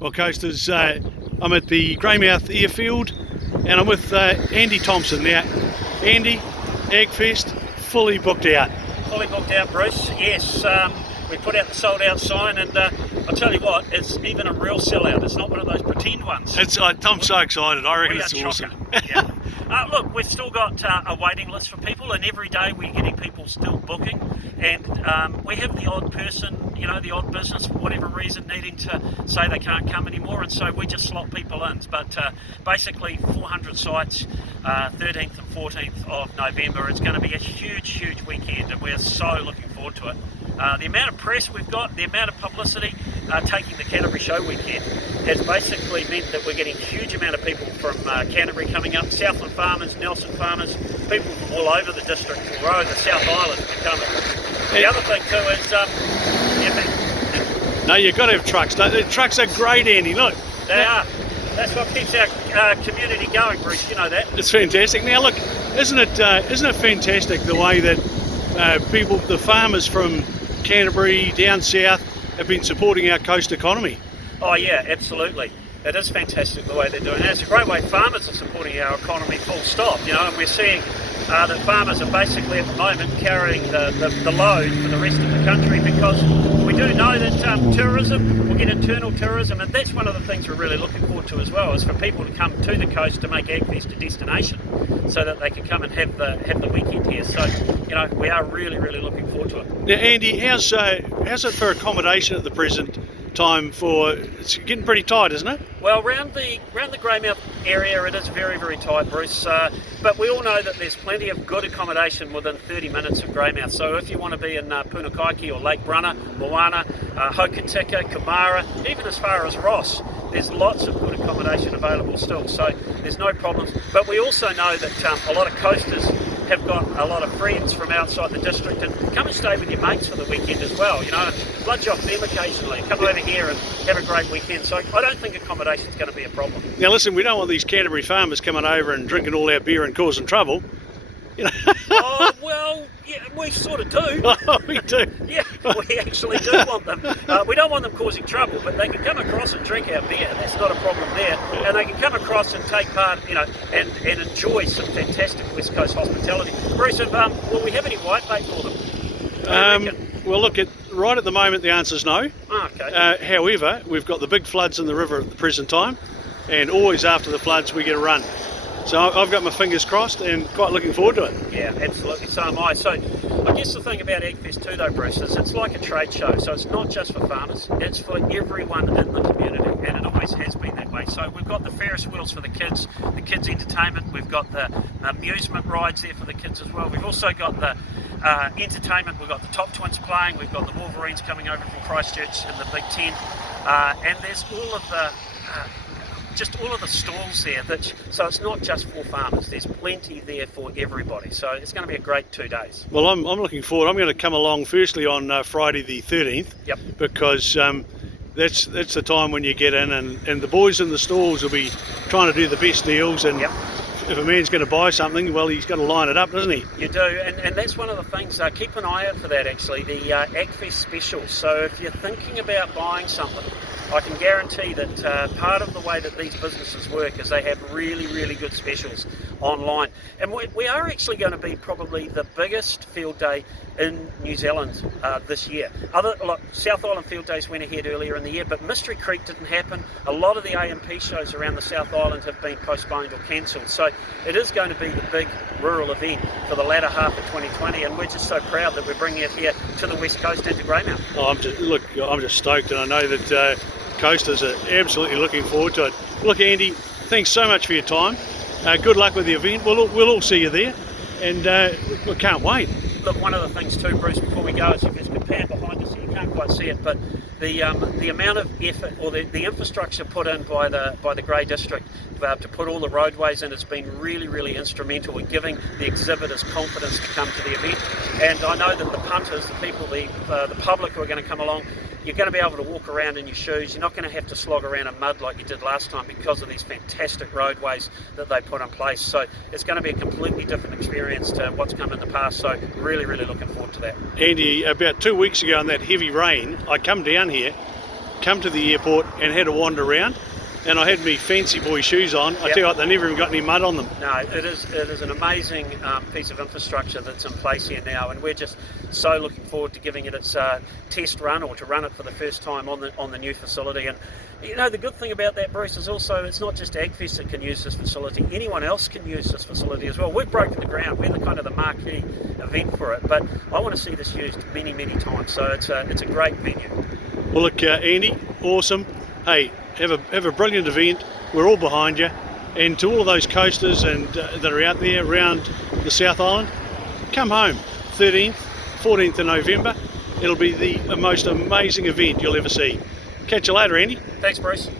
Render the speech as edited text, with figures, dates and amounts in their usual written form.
Well, Coasters, I'm at the Greymouth Airfield and I'm with Andy Thompson. Now, Andy, Agfest, fully booked out. Fully booked out, Bruce. Yes, we put out the sold out sign, and I'll tell you what, it's even a real sellout. It's not one of those pretend ones. I'm so excited. I reckon it's awesome. Yeah. Look, we've still got a waiting list for people, and every day we're getting people still booking. And we have the odd person, the odd business for whatever reason needing to say they can't come anymore, and so we just slot people in. But basically 400 sites, 13th and 14th of November. It's going to be a huge weekend, and we're so looking forward to it. The amount of press we've got, the amount of publicity taking the Canterbury Show Weekend has basically meant that we're getting a huge amount of people from Canterbury coming up, Southland farmers, Nelson farmers, people from all over the district, all over the South Island are coming. The other thing too is, No, you've got to have trucks. The trucks are great, Andy, look. They are. That's what keeps our community going, Bruce, you know that. It's fantastic. Now look, isn't it fantastic the way that the farmers from Canterbury down south have been supporting our coast economy? Oh yeah, absolutely. It is fantastic the way they're doing it. It's a great way farmers are supporting our economy, full stop, and we're seeing that farmers are basically at the moment carrying the load for the rest of the country, because we do know that tourism, we'll get internal tourism, and that's one of the things we're really looking forward to as well, is for people to come to the coast to make Agfest a destination, so that they can come and have the weekend here. So, we are really looking forward to it. Now, Andy, how's it for accommodation at the present time? It's getting pretty tight, isn't it? Well, around the Greymouth area it is very tight, Bruce, but we all know that there's plenty of good accommodation within 30 minutes of Greymouth. So if you want to be in Punakaiki or Lake Brunner, Moana, Hokitika, Kumara, even as far as Ross, there's lots of good accommodation available still, so there's no problems. But we also know that a lot of coasters have got a lot of friends from outside the district, and come and stay with your mates for the weekend as well, blood job them occasionally, come over here and have a great weekend. So I don't think accommodation's going to be a problem. Now listen, we don't want these Canterbury farmers coming over and drinking all our beer and causing trouble. Oh, well, yeah, we sort of do. Oh, we do? Yeah, we actually do want them. We don't want them causing trouble, but they can come across and drink our beer. That's not a problem there. And they can come across and take part, and enjoy some fantastic West Coast hospitality. Bruce, will we have any white bait for them? Well, look, right at the moment the answer's no. Oh, okay. However, we've got the big floods in the river at the present time, and always after the floods we get a run. So I've got my fingers crossed and quite looking forward to it. Yeah, absolutely, so am I. So I guess the thing about Agfest too though, Bruce, is it's like a trade show. So it's not just for farmers, it's for everyone in the community, and it always has been that way. So we've got the Ferris wheels for the kids entertainment, we've got the amusement rides there for the kids as well. We've also got the entertainment, we've got the Top Twins playing, we've got the Wolverines coming over from Christchurch in the Big Ten, and there's all of the stalls there, so it's not just for farmers, there's plenty there for everybody, so it's going to be a great 2 days. Well, I'm looking forward. I'm going to come along firstly on Friday the 13th. Yep. Because that's the time when you get in, and the boys in the stalls will be trying to do the best deals, and yep. If a man's going to buy something, well, he's got to line it up, doesn't he? You do, and that's one of the things, keep an eye out for that actually, the Agfest specials. So if you're thinking about buying something, I can guarantee that part of the way that these businesses work is they have really good specials online. And we are actually going to be probably the biggest field day in New Zealand this year. South Island field days went ahead earlier in the year, but Mystery Creek didn't happen. A lot of the AMP shows around the South Island have been postponed or cancelled. So it is going to be the big rural event for the latter half of 2020, and we're just so proud that we're bringing it here to the West Coast and to Greymouth. Oh, I'm just stoked, and I know that coasters are absolutely looking forward to it. Look, Andy, thanks so much for your time. Good luck with the event. We'll all see you there, and we can't wait. Look, one of the things too, Bruce, before we go, is if there's a pan behind us, you can't quite see it, but the amount of effort, or the infrastructure put in by the Grey District to put all the roadways in, has been really instrumental in giving the exhibitors confidence to come to the event. And I know that the punters, the people, the public who are going to come along, you're going to be able to walk around in your shoes. You're not going to have to slog around in mud like you did last time because of these fantastic roadways that they put in place. So it's going to be a completely different experience to what's come in the past. So really looking forward to that. Andy, about 2 weeks ago in that heavy rain, I come down here come to the airport and had a wander around, and I had me fancy boy shoes on. I tell you what, they never even got any mud on them. No, it is an amazing piece of infrastructure that's in place here now, and we're just so looking forward to giving it its test run, or to run it for the first time on the new facility. And you know, the good thing about that, Bruce, is also it's not just AgFest that can use this facility. Anyone else can use this facility as well. We've broken the ground. We're the kind of the marquee event for it, but I want to see this used many, many times. So it's a great venue. Well, look, Andy, awesome. Hey, have a brilliant event. We're all behind you. And to all of those coasters and that are out there around the South Island, come home. 13th, 14th of November. It'll be the most amazing event you'll ever see. Catch you later, Andy. Thanks, Bruce.